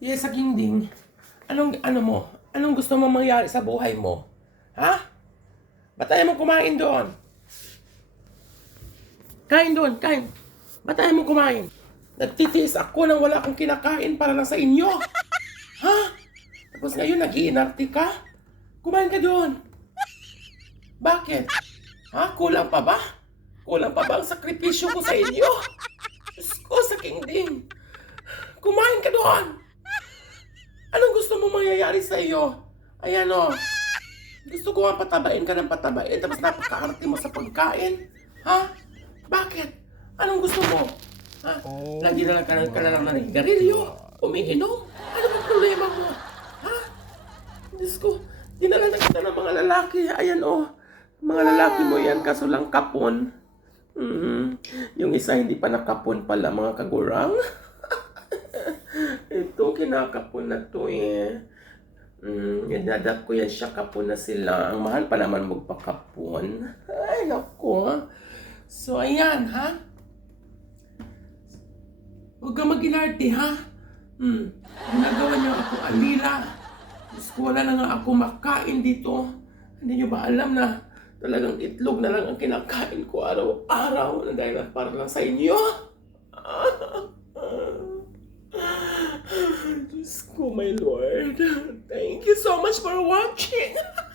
Yes, sa Kingding. Anong, ano mo? Anong gusto mo mangyari sa buhay mo? Ha? Ba't tayo mo kumain doon? Kain doon, kain. Ba't tayo mo kumain? Nagtitiis ako nang wala akong kinakain para lang sa inyo. Ha? Tapos ngayon nag-iinarte ka? Kumain ka doon. Bakit? Ha? Kulang pa ba? Kulang pa ba ang sakripisyo ko sa inyo? Diyos ko sa Kingding. Kumain ka doon. Mangyayari sa iyo? Ayan o. Gusto ko nga patabain ka ng patabain tapos napakaarte mo sa pagkain. Ha? Bakit? Anong gusto mo? Ha? Lagi na lang ka, ka na lang nanigarilyo, umiinom. Ano bang problema mo? Ha? Diyos ko, dinala na kita ng mga lalaki. Ayan o. Mga lalaki mo yan, kaso lang kapon. Mhm. Yung isa hindi pa nakapon pala, mga kagurang. Kinakapon na to eh. Mm, inadat ko yan siya kapon na sila. Ang mahal pa naman magpakapon. Ay, nako. So, ayan, ha? Huwag ka mag-inarte, ha? Hmm. Ginagawa niyo ako alila. Wala na nga ako makain dito. Hindi niyo ba alam na talagang itlog na lang ang kinakain ko araw-araw na dahil para lang sa inyo? Diyos my Lord. Thank you so much for watching.